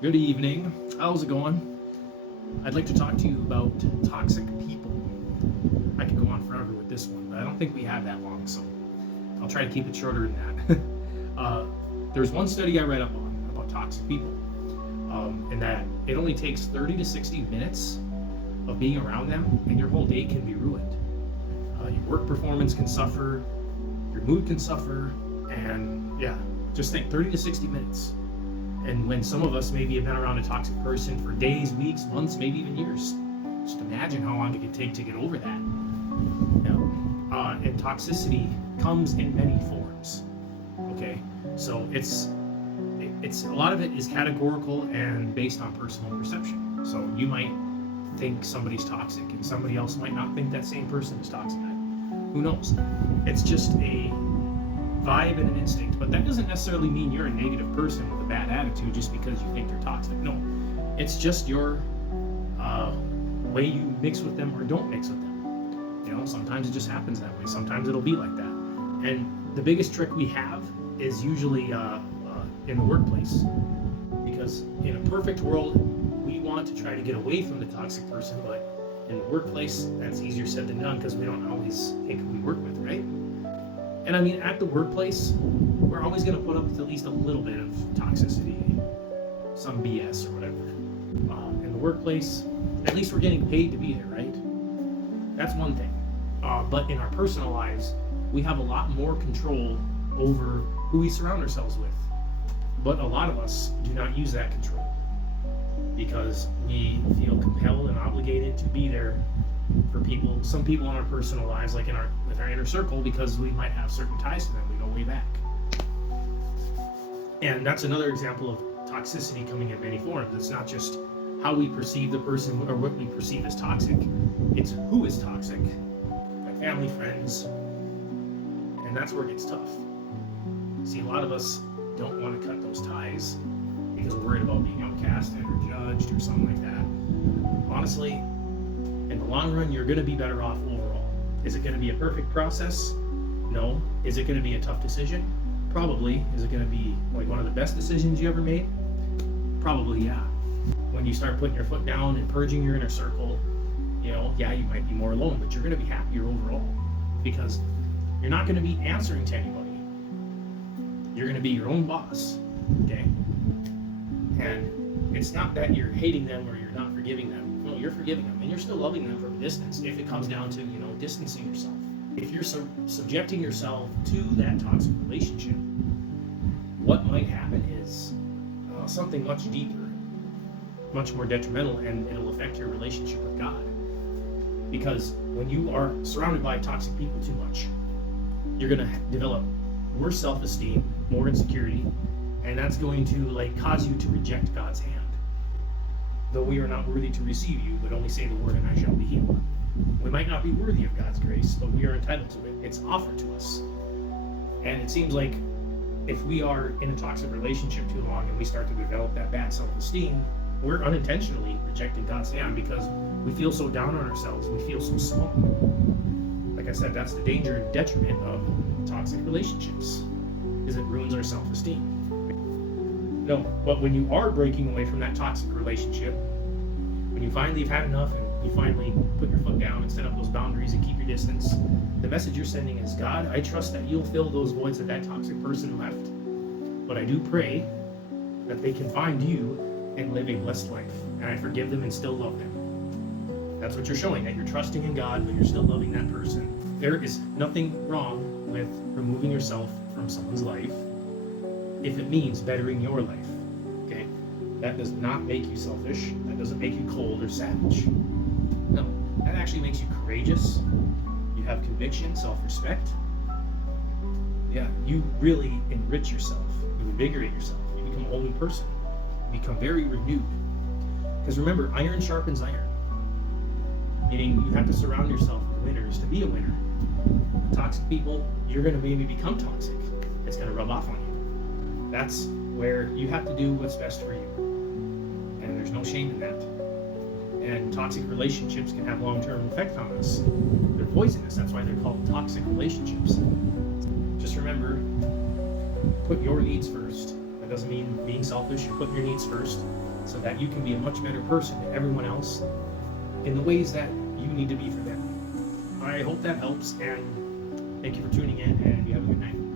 Good evening. How's it going? I'd like to talk to you about toxic people. I could go on forever with this one, but I don't think we have that long, so I'll try to keep it shorter than that. There's one study I read up on about toxic people, and that it only takes 30 to 60 minutes of being around them, and your whole day can be ruined. Your work performance can suffer, your mood can suffer, and yeah, just think 30 to 60 minutes. And when some of us maybe have been around a toxic person for days, weeks, months, maybe even years, just imagine how long it could take to get over that. And toxicity comes in many forms. Okay, so it's a lot of it is categorical and based on personal perception. So you might think somebody's toxic, and somebody else might not think that same person is toxic. Who knows? It's just a vibe and an instinct, but that doesn't necessarily mean you're a negative person with a bad attitude just because you think they're toxic. No, it's just your way you mix with them or don't mix with them. You know, sometimes it just happens that way. Sometimes it'll be like that. And the biggest trick we have is usually in the workplace, because in a perfect world, we want to try to get away from the toxic person, but in the workplace, that's easier said than done because we don't always take who we work with, right? And I mean, at the workplace, we're always going to put up with at least a little bit of toxicity, some BS or whatever. In the workplace, at least we're getting paid to be there, right? That's one thing. But in our personal lives, we have a lot more control over who we surround ourselves with. But a lot of us do not use that control because we feel compelled and obligated to be there for people, some people in our personal lives, like with our inner circle, because we might have certain ties to them. We go way back. And that's another example of toxicity coming in many forms. It's not just how we perceive the person or what we perceive as toxic. It's who is toxic. Like family, friends. And that's where it gets tough. See, a lot of us don't want to cut those ties because we're worried about being outcasted or judged or something like that. Honestly, in the long run, you're going to be better off overall. Is it going to be a perfect process? No. Is it going to be a tough decision? Probably. Is it going to be like one of the best decisions you ever made? Probably, yeah. When you start putting your foot down and purging your inner circle, you know, yeah, you might be more alone, but you're going to be happier overall because you're not going to be answering to anybody. You're going to be your own boss, okay? And it's not that you're hating them or you're not forgiving them. No, you're forgiving them, and you're still loving them from a distance if it comes down to, you know, distancing yourself. If you're subjecting yourself to that toxic relationship, what might happen is something much deeper, much more detrimental, and it'll affect your relationship with God. Because when you are surrounded by toxic people too much, you're going to develop worse self-esteem, more insecurity, and that's going to cause you to reject God's hand. Though we are not worthy to receive you, but only say the word and I shall be healed. We might not be worthy of God's grace, but we are entitled to it. It's offered to us. And it seems like if we are in a toxic relationship too long and we start to develop that bad self-esteem, we're unintentionally rejecting God's hand because we feel so down on ourselves, we feel so small. Like I said, that's the danger and detriment of toxic relationships, is it ruins our self-esteem. No, but when you are breaking away from that toxic relationship, when you finally have had enough and you finally put your foot down and set up those boundaries and keep your distance, the message you're sending is, God, I trust that you'll fill those voids that that toxic person left. But I do pray that they can find you and live a blessed life. And I forgive them and still love them. That's what you're showing, that you're trusting in God, but you're still loving that person. There is nothing wrong with removing yourself from someone's life if it means bettering your life, okay? That does not make you selfish. That doesn't make you cold or savage. No, that actually makes you courageous. You have conviction, self-respect. Yeah, you really enrich yourself. You invigorate yourself. You become a whole new person. You become very renewed. Because remember, iron sharpens iron. Meaning you have to surround yourself with winners to be a winner. Toxic people, you're going to maybe become toxic. It's going to rub off on you. That's where you have to do what's best for you. And there's no shame in that. And toxic relationships can have long-term effects on us. They're poisonous. That's why they're called toxic relationships. Just remember, put your needs first, then doesn't mean being selfish. You're putting your needs first so that you can be a much better person to everyone else in the ways that you need to be for them. I hope that helps, and thank you for tuning in, and you have a good night.